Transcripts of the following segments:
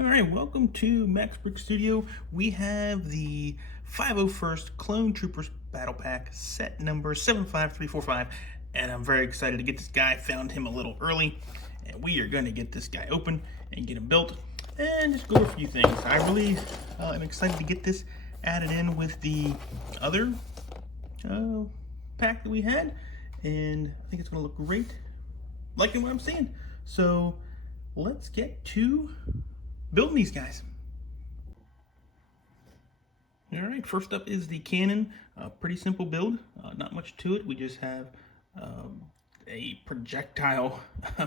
All right, welcome to Max Brick Studio. We have the 501st Clone Troopers Battle Pack, set number 75345, and I'm very excited to get this guy. Found him a little early, and we are going to get this guy open and get him built, and just go over a few things. I really am excited to get this added in with the other pack that we had, and I think it's going to look great, liking what I'm seeing. So let's get to building these guys. All right, first up is the cannon. Pretty simple build, not much to it. We just have a projectile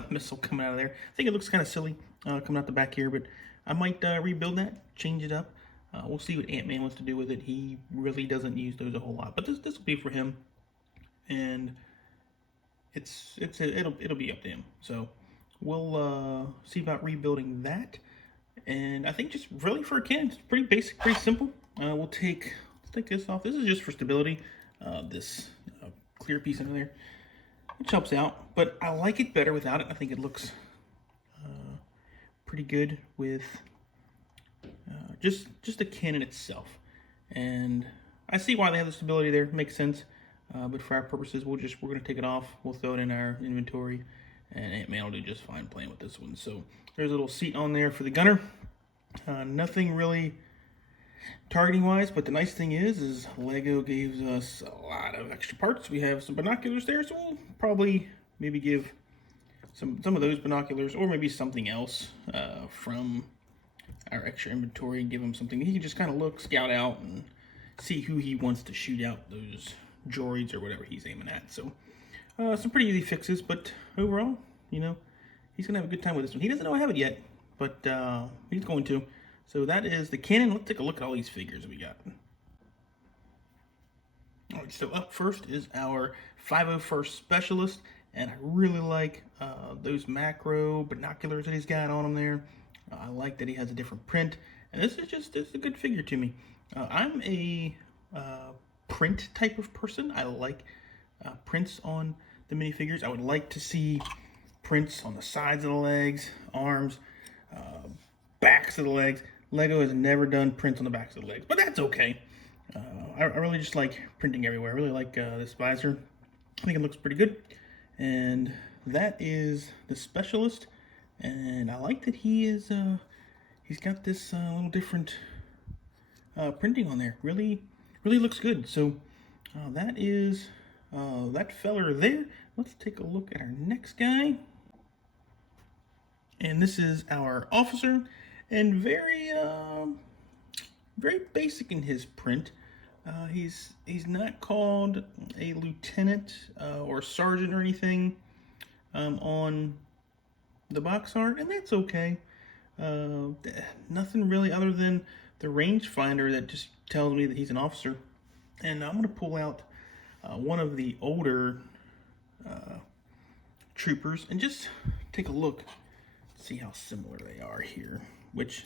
missile coming out of there. I think it looks kind of silly coming out the back here, but I might rebuild that, change it up. We'll see what Ant-Man wants to do with it. He really doesn't use those a whole lot, but this will be for him, and it'll be up to him. So we'll see about rebuilding that. And I think just really for a cannon, it's pretty basic, pretty simple. Let's take this off. This is just for stability. This clear piece under there, which helps out. But I like it better without it. I think it looks pretty good with just the cannon itself. And I see why they have the stability there. Makes sense. But for our purposes, we're going to take it off. We'll throw it in our inventory, and Ant-Man will do just fine playing with this one. So there's a little seat on there for the gunner. Nothing really targeting wise, but the nice thing is Lego gives us a lot of extra parts. We have some binoculars there, so we'll probably maybe give some of those binoculars, or maybe something else from our extra inventory, and give him something he can just kind of look, scout out, and see who he wants to shoot out those droids or whatever he's aiming at. So some pretty easy fixes, but overall, you know, he's gonna have a good time with this one. He doesn't know I have it yet, but he's going to. So that is the cannon. Let's take a look at all these figures we got. All right, so up first is our 501st Specialist, and I really like those macro binoculars that he's got on him there. I like that he has a different print, and this is a good figure to me. I'm a print type of person. I like prints on the minifigures. I would like to see prints on the sides of the legs, arms, backs of the legs. Lego has never done prints on the backs of the legs, but that's okay. I really just like printing everywhere. I really like this visor. I think it looks pretty good. And that is the Specialist. And I like that he's got this little different printing on there. Really looks good. So that is that feller there. Let's take a look at our next guy. And this is our officer, and very basic in his print. He's not called a lieutenant or sergeant or anything on the box art, and that's okay. Nothing really other than the rangefinder that just tells me that he's an officer. And I'm going to pull out one of the older troopers and just take a look, see how similar they are here. Which,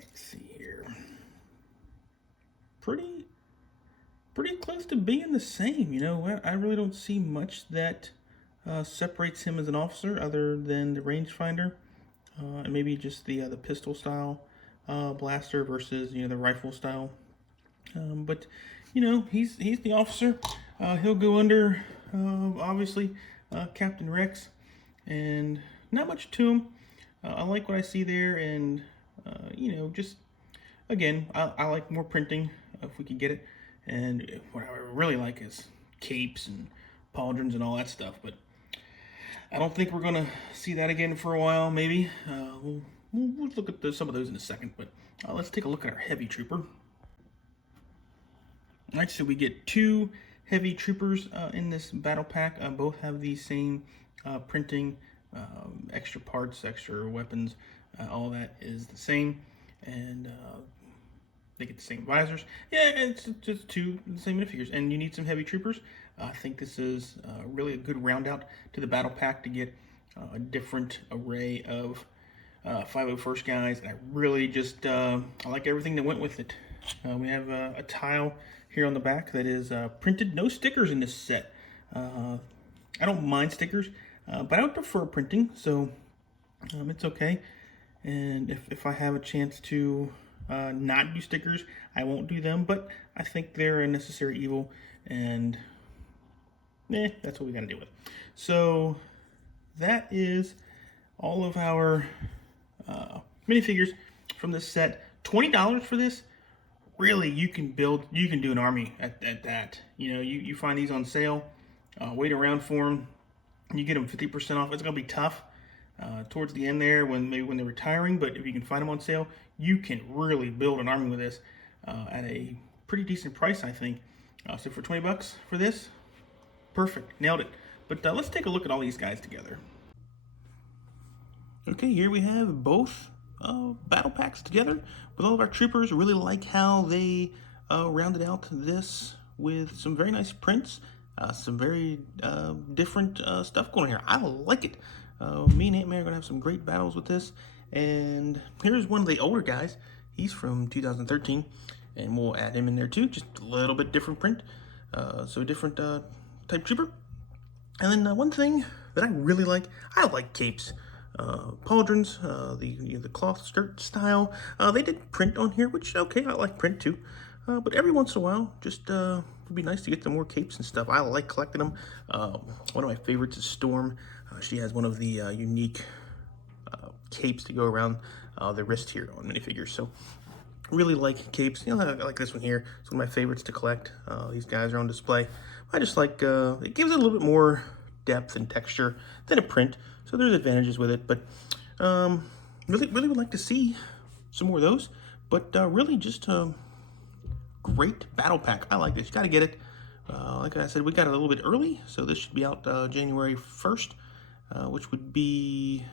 let's see here, pretty close to being the same. You know, I really don't see much that separates him as an officer other than the rangefinder, and maybe just the pistol style blaster versus, you know, the rifle style. But you know, he's the officer. He'll go under obviously Captain Rex, and not much to him. I like what I see there, and you know, just again, I like more printing if we could get it. And what I really like is capes and pauldrons and all that stuff. But I don't think we're gonna see that again for a while. Maybe we'll look at some of those in a second. But let's take a look at our heavy trooper. All right, so we get two heavy troopers in this battle pack. Both have the same printing. Extra parts, extra weapons, all that is the same, and they get the same visors. Yeah, it's just two the same minifigures, and you need some heavy troopers. I think this is really a good round out to the battle pack to get a different array of 501st guys. And I really just I like everything that went with it. We have a tile here on the back that is printed. No stickers in this set. I don't mind stickers. But I would prefer printing, so it's okay. And if I have a chance to not do stickers, I won't do them. But I think they're a necessary evil, and that's what we got to deal with. So that is all of our minifigures from this set. $20 for this. Really, you can do an army at that. You know, you find these on sale, wait around for them, you get them 50% off. It's gonna be tough towards the end there when they're retiring, but if you can find them on sale, you can really build an army with this at a pretty decent price, I think. So for 20 bucks for this, perfect, nailed it. But let's take a look at all these guys together. Okay, here we have both battle packs together with all of our troopers. Really like how they rounded out this with some very nice prints, some very different stuff going on here. I like it. Me and Ant-Man are gonna have some great battles with this. And here's one of the older guys. He's from 2013, and we'll add him in there too. Just a little bit different print, so different type trooper. And then one thing that I really like, I like capes. Pauldrons, the cloth skirt style. They did print on here, which, okay, I like print too. But every once in a while, just would be nice to get some more capes and stuff. I like collecting them. One of my favorites is Storm. She has one of the unique capes to go around the wrist here on minifigures. So really like capes. You know, I like this one here. It's one of my favorites to collect. These guys are on display. I just like, it gives it a little bit more depth and texture than a print. So there's advantages with it, but really would like to see some more of those. But really just a great battle pack. I like this. You got to get it. Like I said, we got it a little bit early, so this should be out January 1st, which would be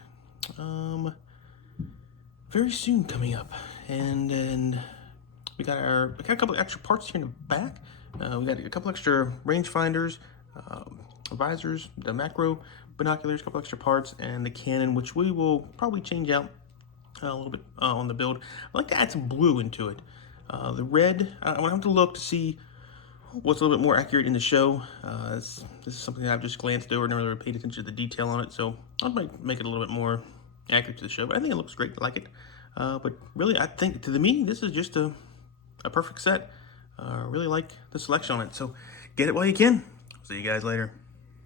very soon coming up. And then we got a couple of extra parts here in the back. We got a couple extra rangefinders, visors, the macro binoculars, a couple extra parts, and the cannon, which we will probably change out a little bit on the build. I'd like to add some blue into it. The red, I want to have to look to see what's a little bit more accurate in the show. This is something that I've just glanced over, never really paid attention to the detail on it, so I might make it a little bit more accurate to the show, but I think it looks great. I like it. But really, I think, to me, this is just a perfect set. Really like the selection on it, so get it while you can. See you guys later.